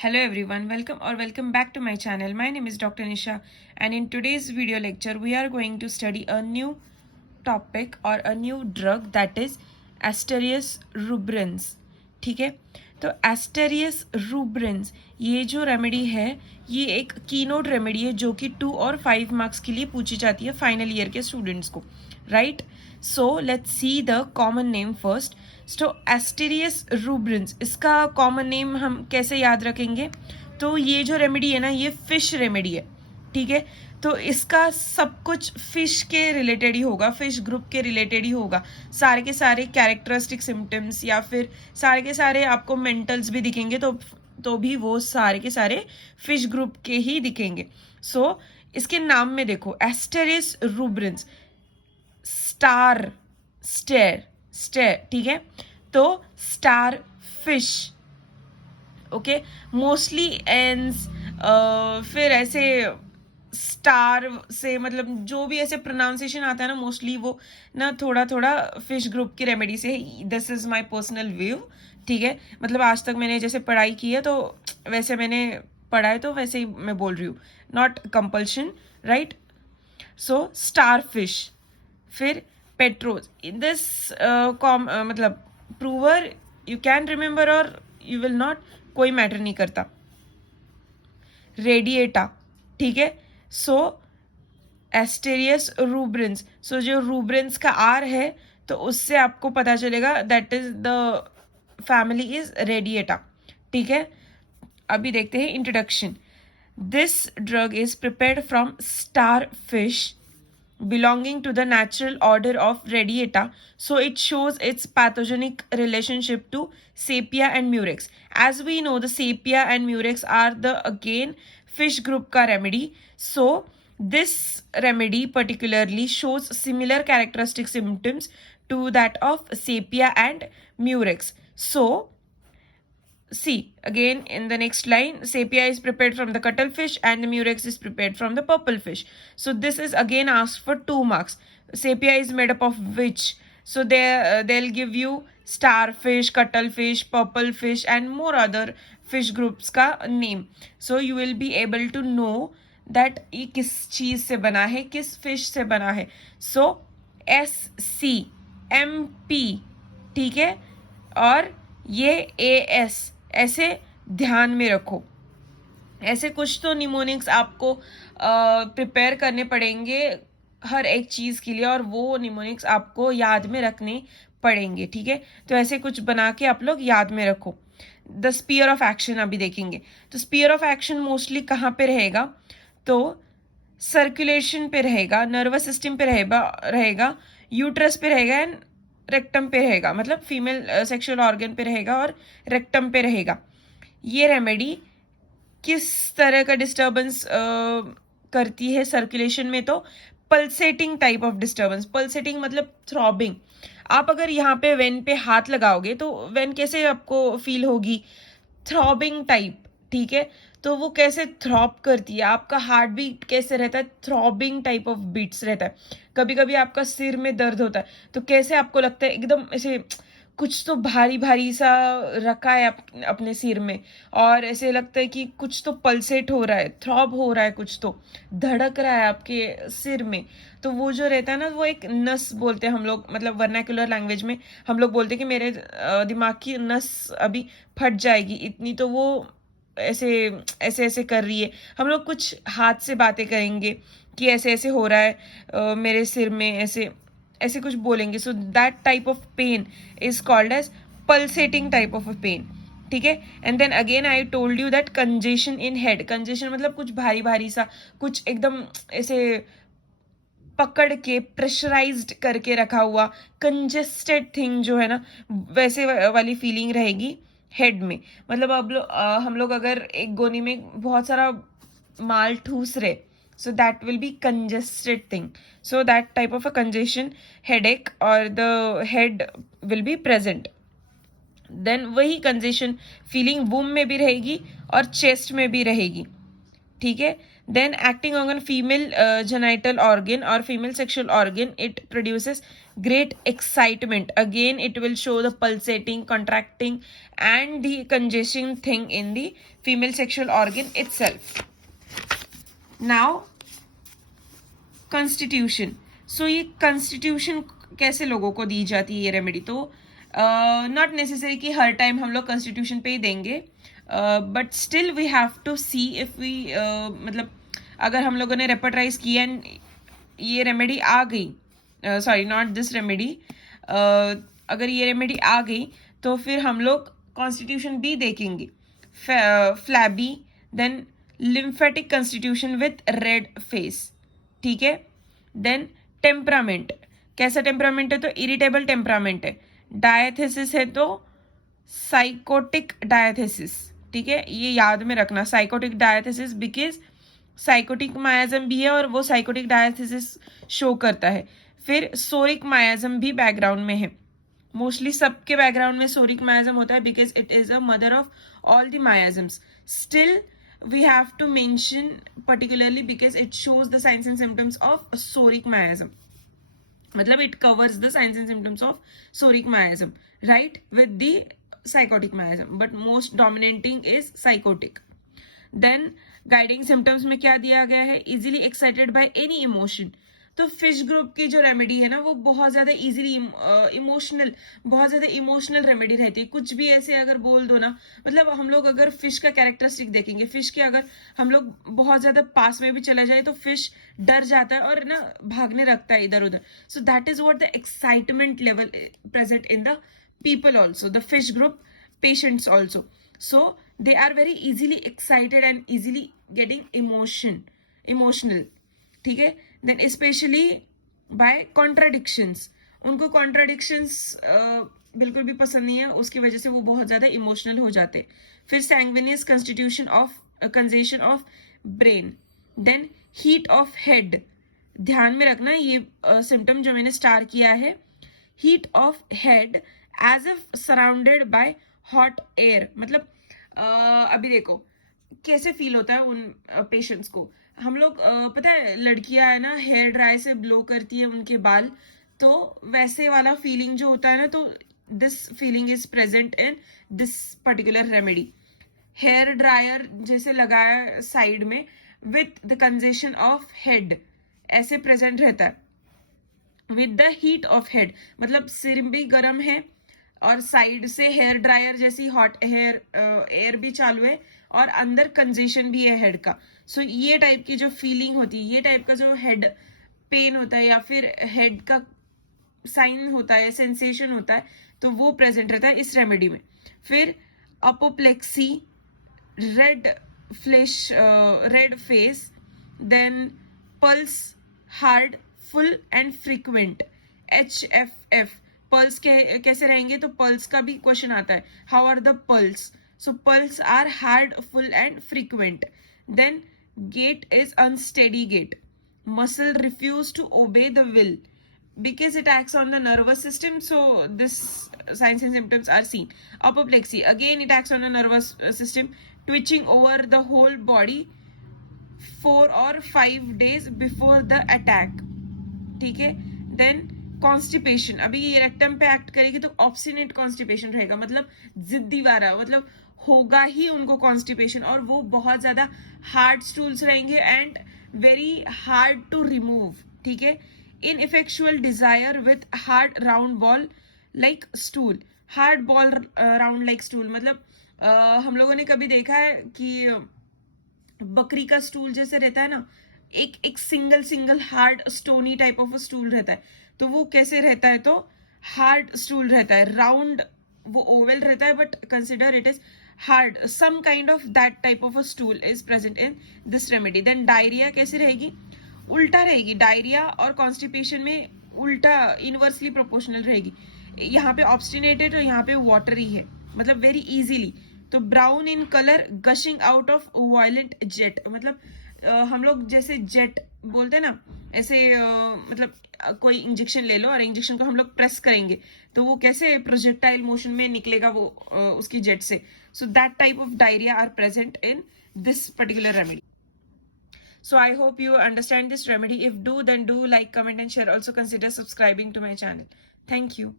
Hello everyone, welcome back to my channel. My name is Dr. Nisha and in today's video lecture we are going to study a new topic or a new drug that is Asterias rubens. ठीक है, तो Asterias rubens ये जो remedy है ये एक keynote remedy है जो कि 2 और 5 मार्क्स के लिए पूछी जाती है फाइनल ईयर के स्टूडेंट्स को, right? So let's see the common name first. तो एस्टेरियस रूब्रेंस, इसका कॉमन नेम हम कैसे याद रखेंगे? तो ये जो रेमेडी है ना, ये फिश रेमेडी है, ठीक है? तो इसका सब कुछ फिश के रिलेटेड ही होगा, फिश ग्रुप के रिलेटेड ही होगा. सारे के सारे कैरेक्टरिस्टिक सिम्टम्स या फिर सारे के सारे आपको मेंटल्स भी दिखेंगे तो भी वो सारे के सारे फिश ग्रुप के ही दिखेंगे. सो इसके नाम में देखो, एस्टेरियस रूब्रेंस, स्टार स्टेर स्टेर, ठीक है? तो star fish, okay, mostly ends फिर ऐसे स्टार से मतलब जो भी ऐसे प्रोनाउंसिएशन आता है ना, मोस्टली वो ना थोड़ा थोड़ा फिश ग्रुप की रेमेडी से. This is my personal view, ठीक है? मतलब आज तक मैंने जैसे पढ़ाई की है तो वैसे मैंने पढ़ा है तो वैसे ही मैं बोल रही हूँ, not compulsion, right? So star fish, फिर पेट्रोज. इन दिस मतलब प्रूवर यू कैन रिमेंबर और यू विल नॉट, कोई मैटर नहीं करता. रेडिएटा, ठीक है? सो एस्टेरियस रूब्रेंस, सो जो रूब्रेंस का आर है तो उससे आपको पता चलेगा that is the family is radiata, ठीक है? अभी देखते हैं introduction. This drug is prepared from star fish belonging to the natural order of Radiata, so it shows its pathogenic relationship to Sepia and Murex. As we know, the Sepia and Murex are the again fish group ka remedy. So this remedy particularly shows similar characteristic symptoms to that of Sepia and Murex. So see again in the next line, sepia is prepared from the cuttlefish and the murex is prepared from the purple fish. So this is again asked for 2 marks. Sepia is made up of which? So they'll give you starfish, cuttlefish, purple fish and more other fish groups का name. So you will be able to know that ये किस चीज से बना है, किस fish से बना है. So SCMP, ठीक है? और ये AS, ऐसे ध्यान में रखो. ऐसे कुछ तो निमोनिक्स आपको प्रिपेयर करने पड़ेंगे हर एक चीज के लिए और वो निमोनिक्स आपको याद में रखने पड़ेंगे, ठीक है? तो ऐसे कुछ बना के आप लोग याद में रखो. द स्पीयर ऑफ एक्शन अभी देखेंगे. तो स्पीयर ऑफ एक्शन मोस्टली कहाँ पे रहेगा? तो सर्कुलेशन पे रहेगा, नर्वस सिस्टम पे रहेगा, यूट्रस पे रहेगा एंड रेक्टम पे रहेगा. मतलब फीमेल सेक्सुअल ऑर्गन पे रहेगा और रेक्टम पे रहेगा. ये रेमेडी किस तरह का डिस्टर्बेंस करती है सर्कुलेशन में? तो pulsating type of disturbance. Pulsating मतलब थ्रॉबिंग. आप अगर यहाँ पे वेन पे हाथ लगाओगे तो वेन कैसे आपको फील होगी? थ्रॉबिंग टाइप, ठीक है? तो वो कैसे थ्रॉब करती है, आपका हार्ट बीट कैसे रहता है? थ्रॉबिंग टाइप ऑफ बीट्स रहता है. कभी कभी आपका सिर में दर्द होता है तो कैसे आपको लगता है? एकदम ऐसे कुछ तो भारी भारी सा रखा है अपने सिर में और ऐसे लगता है कि कुछ तो पल्सेट हो रहा है, थ्रॉब हो रहा है, कुछ तो धड़क रहा है आपके सिर में. तो वो जो रहता है ना, वो एक नस बोलते हैं हम लोग, मतलब वर्नाक्युलर लैंग्वेज में हम लोग बोलते हैं कि मेरे दिमाग की नस अभी फट जाएगी इतनी, तो वो ऐसे ऐसे ऐसे कर रही है. हम लोग कुछ हाथ से बातें करेंगे कि ऐसे ऐसे हो रहा है मेरे सिर में, ऐसे ऐसे कुछ बोलेंगे. So that type of pain is called as pulsating type of pain, ठीक है? And then again I told you that congestion in head. Congestion मतलब कुछ भारी भारी सा, कुछ एकदम ऐसे पकड़ के प्रेशराइज्ड करके रखा हुआ कंजेस्टेड थिंग जो है ना, वैसे वाली फीलिंग रहेगी हेड में. मतलब अब हम लोग अगर एक गोनी में बहुत सारा माल ठूस रहे, so that will be congested thing. So that type of a congestion, headache or the head will be present. Then वही congestion feeling womb में भी रहेगी और chest में भी रहेगी, ठीक है? Then acting on female genital organ or female sexual organ, it produces great excitement. Again, it will show the pulsating, contracting and the congestion thing in the female sexual organ itself. Now constitution. So ये constitution कैसे लोगों को दी जाती है ये remedy? तो not necessary कि हर time हम लोग कॉन्स्टिट्यूशन पे ही देंगे, but still we have to see if we मतलब अगर हम लोगों ने रेपर्टाइज किया एंड ये रेमेडी आ गई, सॉरी नॉट दिस रेमेडी, अगर ये रेमेडी आ गई तो फिर हम लोग कॉन्स्टिट्यूशन भी देखेंगे. Flabby, then lymphatic constitution with red face. ठीक है. Then temperament. कैसा टेम्परामेंट है? तो इरिटेबल टेम्परामेंट है. डायथेसिस है तो साइकोटिक डायथेसिस. ठीक है, ये याद में रखना, साइकोटिक डायथेसिस, बिकॉज साइकोटिक मायाजम भी है और वो साइकोटिक डायथेसिस शो करता है. फिर सोरिक मायाजम भी बैकग्राउंड में है. मोस्टली सबके बैकग्राउंड में सोरिक मायाजम होता है because it is a mother of all the miasms. Still we have to mention particularly because it shows the signs and symptoms of psoric miasm. मतलब it covers the signs and symptoms of psoric miasm, right, with the psychotic miasm, but most dominating is psychotic. Then guiding symptoms में क्या दिया गया है? easily excited by any emotion. तो fish group की जो remedy है ना वो बहुत ज्यादा इजीली इमोशनल, बहुत ज्यादा इमोशनल रेमेडी रहती है. कुछ भी ऐसे अगर बोल दो ना, मतलब हम लोग अगर फिश का कैरेक्टरिस्टिक देखेंगे, फिश के अगर हम लोग बहुत ज्यादा पास में भी चला जाए तो फिश डर जाता है और ना भागने लगता है इधर उधर. So that is what the excitement level present in the people also, the fish group patients also. So they are very easily excited and easily getting emotional. ठीक है. देन स्पेशली बाय कॉन्ट्राडिक्शंस, उनको contradictions बिल्कुल भी पसंद नहीं है, उसकी वजह से वो बहुत ज्यादा इमोशनल हो जाते. फिर sanguineous constitution of congestion of brain. Then heat of head. ध्यान में रखना ये सिम्टम जो मैंने स्टार किया है, heat of head as if surrounded by hot air. मतलब अभी देखो कैसे फील होता है उन पेशेंट्स को. हम लोग पता है लड़कियां है ना हेयर ड्राई से ब्लो करती है उनके बाल, तो वैसे वाला फीलिंग जो होता है ना, तो this feeling is present in this particular remedy. Hair dryer जैसे लगाया साइड में with the congestion of head, ऐसे प्रेजेंट रहता है with the heat of head. मतलब सिर भी गर्म है और साइड से हेयर ड्रायर जैसी हॉट हेयर एयर भी चालू है और अंदर कंजेशन भी है हेड का. सो ये टाइप की जो फीलिंग होती है, ये टाइप का जो हेड पेन होता है या फिर हेड का साइन होता है, सेंसेशन होता है, तो वो प्रेजेंट रहता है इस रेमेडी में. फिर apoplexy, red flash, red face, then pulse hard, full and frequent. HFF pulse कैसे रहेंगे? तो पल्स का भी क्वेश्चन आता है, how are the pulse? So pulse are hard, full and frequent. Then gait is unsteady gait. Muscle refuse to obey the will because it acts on the nervous system, so this signs and symptoms are seen. Apoplexy, again it acts on the nervous system, twitching over the whole body 4 or 5 days before the attack. ठीक है. Then constipation, अभी ये rectum पे act करेगी तो obstinate constipation रहेगा, मतलब जिद्दी वाला, मतलब होगा ही उनको कॉन्स्टिपेशन, और वो बहुत ज्यादा हार्ड स्टूल्स रहेंगे and very hard to remove. ठीक है. Ineffectual desire with hard round ball like stool. Hard ball round like stool मतलब हम लोगों ने कभी देखा है कि बकरी का स्टूल जैसे रहता है ना, एक single hard stony type of stool रहता है, तो वो कैसे रहता है? तो हार्ड स्टूल रहता है, राउंड वो ओवल रहता है, but consider it is hard, some kind of that type of a stool is present in this remedy. Then diarrhea कैसे रहेगी? उल्टा रहेगी. डायरिया और कॉन्स्टिपेशन में उल्टा, इनवर्सली प्रोपोर्शनल रहेगी. यहाँ पे ऑब्स्टिनेटेड और यहाँ पे वाटरी है, मतलब वेरी इजीली. तो brown in colour, gushing out of violent jet. मतलब हम लोग जैसे जेट बोलते हैं ना, ऐसे मतलब कोई इंजेक्शन ले लो और इंजेक्शन को हम लोग प्रेस करेंगे तो वो कैसे प्रोजेक्टाइल मोशन में निकलेगा वो उसकी जेट से. So that type of diarrhoea are present in this particular remedy. So I hope you understand this remedy. If do, then do like, comment and share. Also consider subscribing to my channel. Thank you.